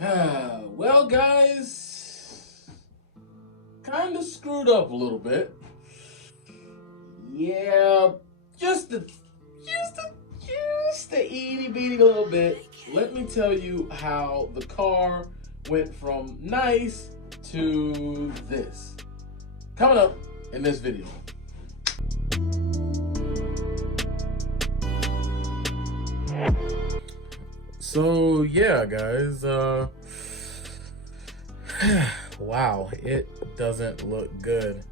Well, guys, kind of screwed up a little bit. Yeah, just a itty bitty little bit. Let me tell you how the car went from nice to this. Coming up in this video. So yeah, guys, wow, it doesn't look good.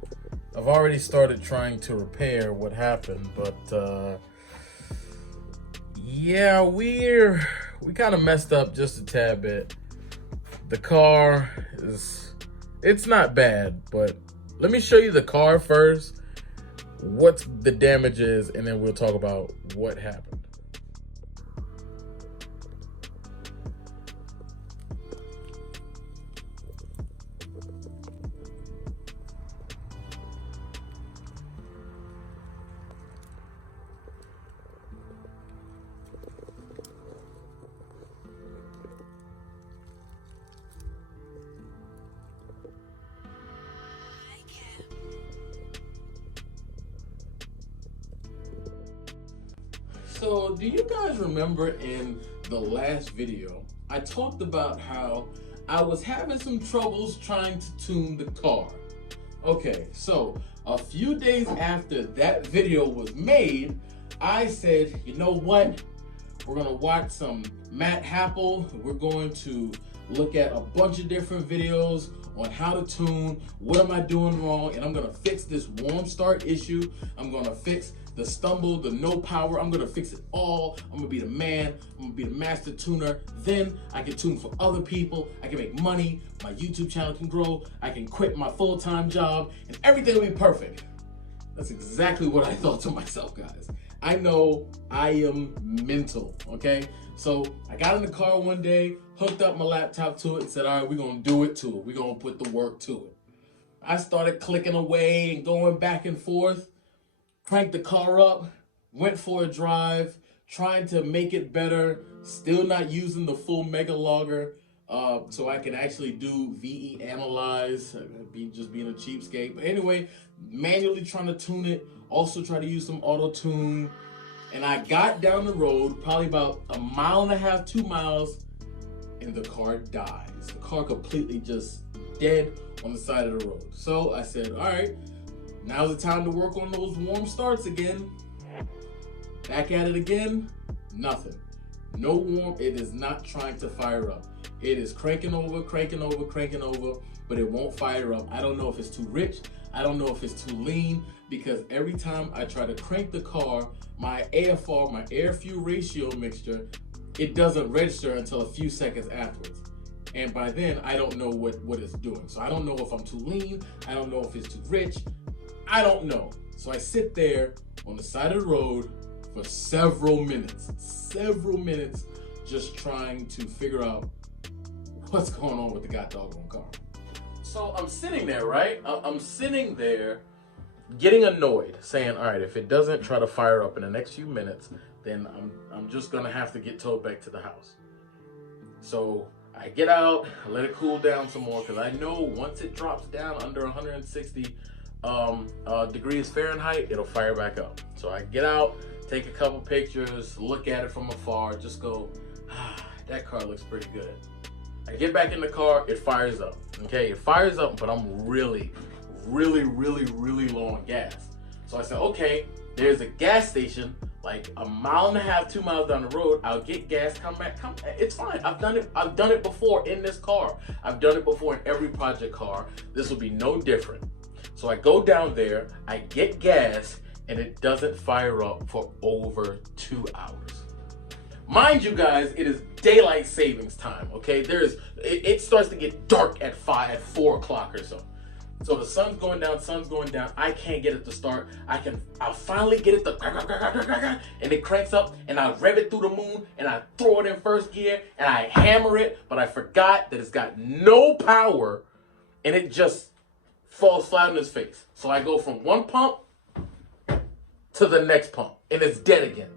I've already started trying to repair what happened, but yeah, we kind of messed up just a tad bit. The car it's not bad, but let me show you the car first, what the damage is, and then we'll talk about what happened. So, do you guys remember in the last video, I talked about how I was having some troubles trying to tune the car? Okay, so a few days after that video was made, I said, you know what? We're gonna watch some Matt Happel. We're going to look at a bunch of different videos on how to tune, what am I doing wrong, and I'm gonna fix this warm start issue. I'm gonna fix the stumble, the no power. I'm gonna fix it all. I'm gonna be the man. I'm gonna be the master tuner. Then I can tune for other people. I can make money. My YouTube channel can grow. I can quit my full-time job and everything will be perfect. That's exactly what I thought to myself, guys. I know I am mental, okay? So I got in the car one day, hooked up my laptop to it and said, all right, we're gonna do it to it. We're gonna put the work to it. I started clicking away and going back and forth, cranked the car up, went for a drive, trying to make it better, still not using the full mega logger, so I can actually do VE analyze, just being a cheapskate. But anyway, manually trying to tune it, also try to use some auto tune. And I got down the road, probably about 1.5 miles, 2 miles, and the car dies. The car completely just dead on the side of the road. So I said, all right, now's the time to work on those warm starts again. Back at it again, nothing. No warm, it is not trying to fire up. It is cranking over, but it won't fire up. I don't know if it's too rich. I don't know if it's too lean, because every time I try to crank the car, my AFR, my air fuel ratio mixture, it doesn't register until a few seconds afterwards. And by then, I don't know what it's doing. So I don't know if I'm too lean. I don't know if it's too rich. I don't know. So I sit there on the side of the road for several minutes, just trying to figure out what's going on with the goddamn car. So I'm sitting there, right? I'm sitting there getting annoyed, saying, all right, if it doesn't try to fire up in the next few minutes, then I'm just gonna have to get towed back to the house. So I get out, I let it cool down some more, because I know once it drops down under 160 degrees Fahrenheit, it'll fire back up. So I get out, take a couple pictures, look at it from afar, just go, that car looks pretty good. I get back in the car, it fires up. Okay, it fires up, but I'm really low on gas. So I said, okay, there's a gas station like 1.5 miles, 2 miles down the road. I'll get gas, come back, it's fine. I've done it before in this car. I've done it before in every project car. This will be no different. So I go down there, I get gas, and it doesn't fire up for over 2 hours. Mind you guys, it is daylight savings time, okay? It starts to get dark at 4 o'clock or so. So the sun's going down, I can't get it to start. I'll finally get it to, and it cranks up, and I rev it through the moon, and I throw it in first gear, and I hammer it, but I forgot that it's got no power, and it just falls flat on its face. So I go from one pump to the next pump, and it's dead again.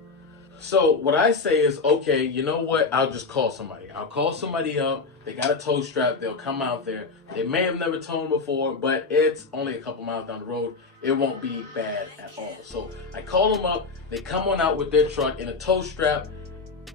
So what I say is, okay, you know what? I'll just call somebody. I'll call somebody up. They got a tow strap. They'll come out there. They may have never towed before, but it's only a couple miles down the road. It won't be bad at all. So I call them up. They come on out with their truck in a tow strap,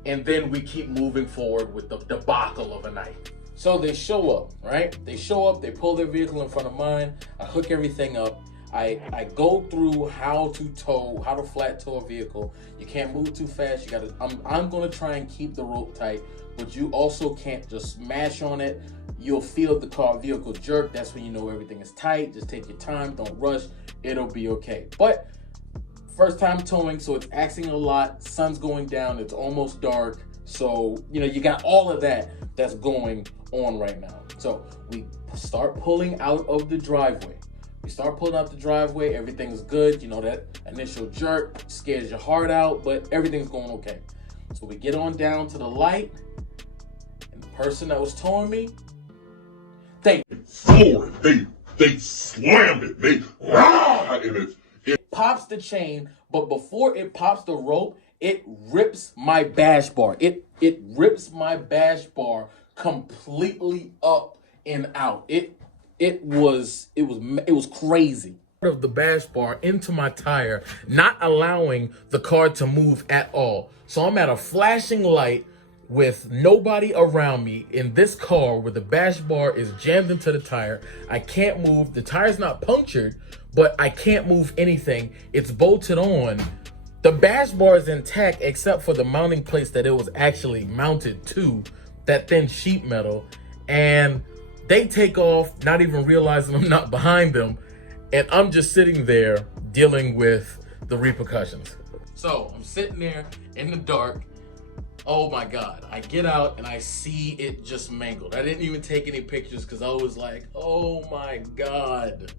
and then we keep moving forward with the debacle of a night. So they show up, right? They show up. They pull their vehicle in front of mine. I hook everything up. I go through how to flat tow a vehicle. You can't move too fast. I'm gonna try and keep the rope tight, but you also can't just smash on it. You'll feel the vehicle jerk. That's when you know everything is tight. Just take your time, don't rush. It'll be okay. But first time towing, so it's axing a lot. Sun's going down, it's almost dark. So, you got all of that that's going on right now. So we start pulling out of the driveway. Everything's good. That initial jerk scares your heart out, but everything's going okay. So we get on down to the light, and the person that was towing me, they floored it. They slammed it. And it pops the chain, but before it pops the rope, it rips my bash bar. It rips my bash bar completely up and out. It was crazy. Of the bash bar into my tire, not allowing the car to move at all. So I'm at a flashing light with nobody around me in this car where the bash bar is jammed into the tire. I can't move. The tire's not punctured, but I can't move anything. It's bolted on. The bash bar is intact except for the mounting plates that it was actually mounted to, that thin sheet metal. And they take off, not even realizing I'm not behind them. And I'm just sitting there dealing with the repercussions. So I'm sitting there in the dark. Oh my God. I get out and I see it just mangled. I didn't even take any pictures because I was like, oh my God.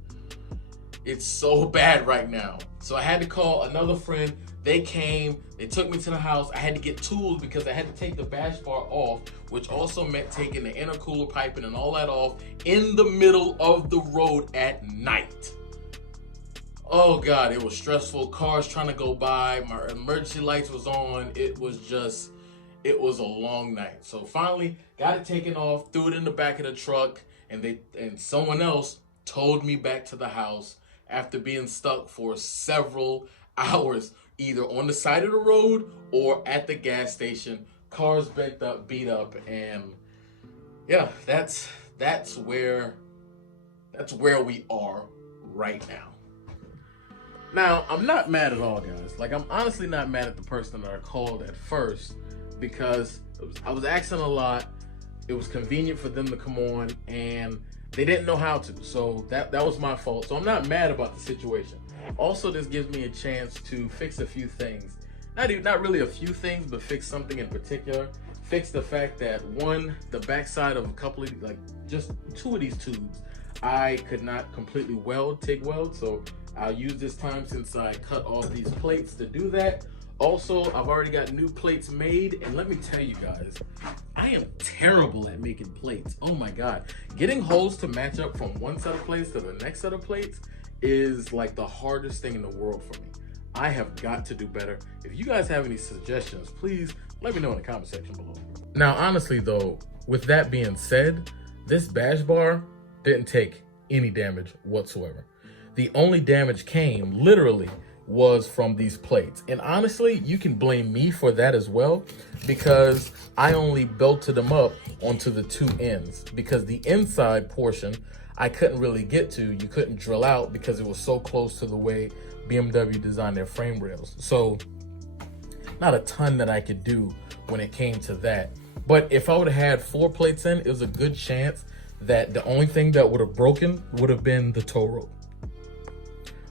It's so bad right now. So I had to call another friend. They came, they took me to the house. I had to get tools because I had to take the bash bar off, which also meant taking the intercooler piping and all that off in the middle of the road at night. Oh God, it was stressful. Cars trying to go by. My emergency lights was on. It was a long night. So finally got it taken off, threw it in the back of the truck, and someone else towed me back to the house after being stuck for several hours, either on the side of the road or at the gas station. Cars bent up, beat up, and yeah, that's where we are right now. Now, I'm not mad at all, guys. Like, I'm honestly not mad at the person that I called at first because I was asking a lot. It was convenient for them to come on, and they didn't know how to. So that was my fault. So I'm not mad about the situation. Also, this gives me a chance to fix a few things. Not really a few things, but fix something in particular. Fix the fact that the backside of a couple of, just two of these tubes, I could not completely TIG weld. So I'll use this time since I cut off these plates to do that. Also, I've already got new plates made, and let me tell you guys, I am terrible at making plates. Oh my God. Getting holes to match up from one set of plates to the next set of plates is like the hardest thing in the world for me. I have got to do better. If you guys have any suggestions, please let me know in the comment section below. Now, honestly though, with that being said, this bash bar didn't take any damage whatsoever. The only damage came literally was from these plates. And honestly, you can blame me for that as well, because I only belted them up onto the two ends, because the inside portion I couldn't really get to. You couldn't drill out because it was so close to the way BMW designed their frame rails. So not a ton that I could do when it came to that. But if I would have had 4 plates in, it was a good chance that the only thing that would have broken would have been the tow rope.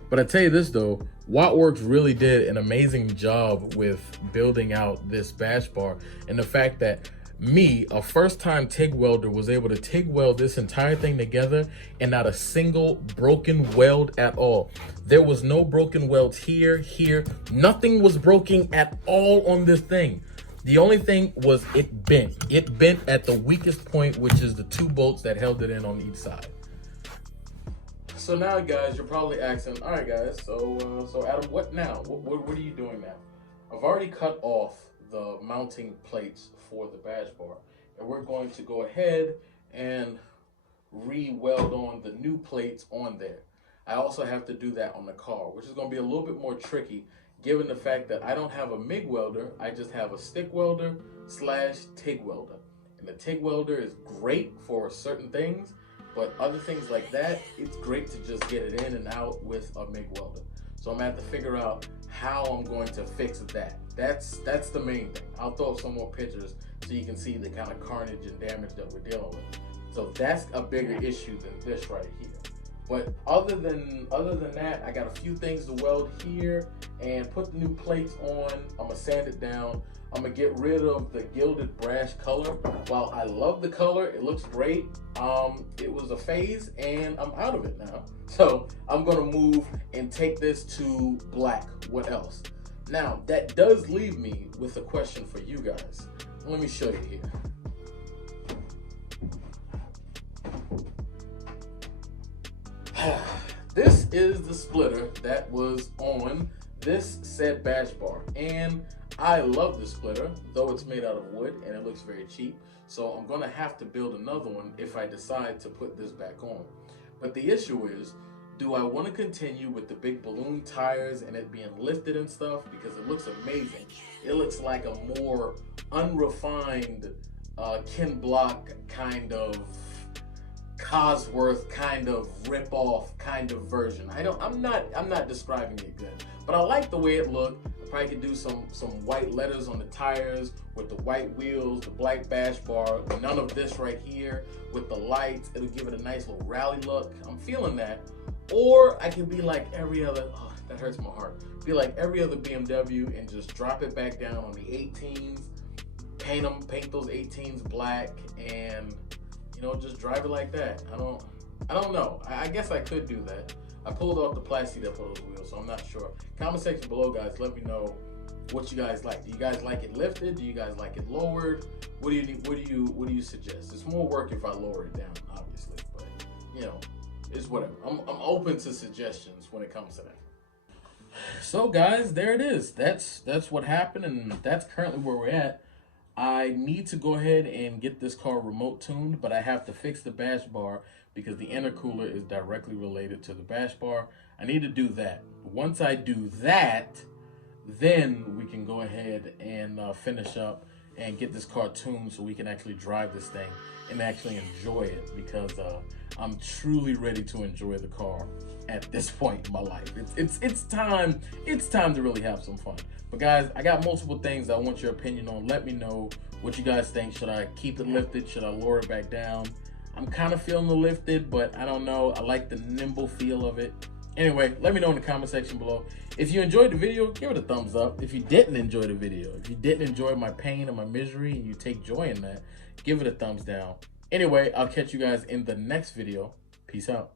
But I tell you this though, Wattwerks really did an amazing job with building out this bash bar, and the fact that me, a first-time TIG welder, was able to TIG weld this entire thing together and not a single broken weld at all. There was no broken welds here, nothing was broken at all on this thing. The only thing was it bent. It bent at the weakest point, which is the 2 bolts that held it in on each side. So now, guys, you're probably asking, all right, guys, so Adam, what now? What are you doing now? I've already cut off the mounting plates for the badge bar, and we're going to go ahead and re-weld on the new plates on there. I also have to do that on the car, which is going to be a little bit more tricky given the fact that I don't have a MIG welder. I just have a stick welder / TIG welder. And the TIG welder is great for certain things, but other things like that, it's great to just get it in and out with a MIG welder. So I'm going to have to figure out how I'm going to fix that. That's the main thing. I'll throw up some more pictures so you can see the kind of carnage and damage that we're dealing with. So that's a bigger issue than this right here. But other than that, I got a few things to weld here and put the new plates on. I'm gonna sand it down. I'm gonna get rid of the gilded brass color. While I love the color, it looks great. It was a phase and I'm out of it now. So I'm gonna move and take this to black. What else? Now that does leave me with a question for you guys. Let me show you here. This is the splitter that was on this said badge bar, and I love the splitter, though it's made out of wood and it looks very cheap. So I'm gonna have to build another one if I decide to put this back on. But the issue is, do I want to continue with the big balloon tires and it being lifted and stuff? Because it looks amazing. It looks like a more unrefined Ken Block kind of Cosworth kind of rip-off kind of version. I'm not describing it good, but I like the way it looked. I probably could do some white letters on the tires with the white wheels, the black bash bar, none of this right here with the lights. It'll give it a nice little rally look. I'm feeling that. Or I can be like every other, oh, that hurts my heart. Be like every other BMW and just drop it back down on the 18s, paint those 18s black, and you know, just drive it like that. I don't know. I guess I could do that. I pulled off the plastic that put those wheels, so I'm not sure. Comment section below, guys. Let me know what you guys like. Do you guys like it lifted? Do you guys like it lowered? What do you suggest? It's more work if I lower it down, obviously, but you know, it's whatever. I'm open to suggestions when it comes to that. So guys, there it is. That's what happened, and that's currently where we're at. I need to go ahead and get this car remote tuned, but I have to fix the bash bar because the intercooler is directly related to the bash bar. I need to do that. Once I do that, then we can go ahead and finish up and get this car tuned so we can actually drive this thing and actually enjoy it, because I'm truly ready to enjoy the car at this point in my life. It's time to really have some fun. But guys, I got multiple things I want your opinion on. Let me know what you guys think. Should I keep it lifted? Should I lower it back down? I'm kind of feeling the lifted, but I don't know. I like the nimble feel of it. Anyway, let me know in the comment section below. If you enjoyed the video, give it a thumbs up. If you didn't enjoy the video, if you didn't enjoy my pain and my misery and you take joy in that, give it a thumbs down. Anyway, I'll catch you guys in the next video. Peace out.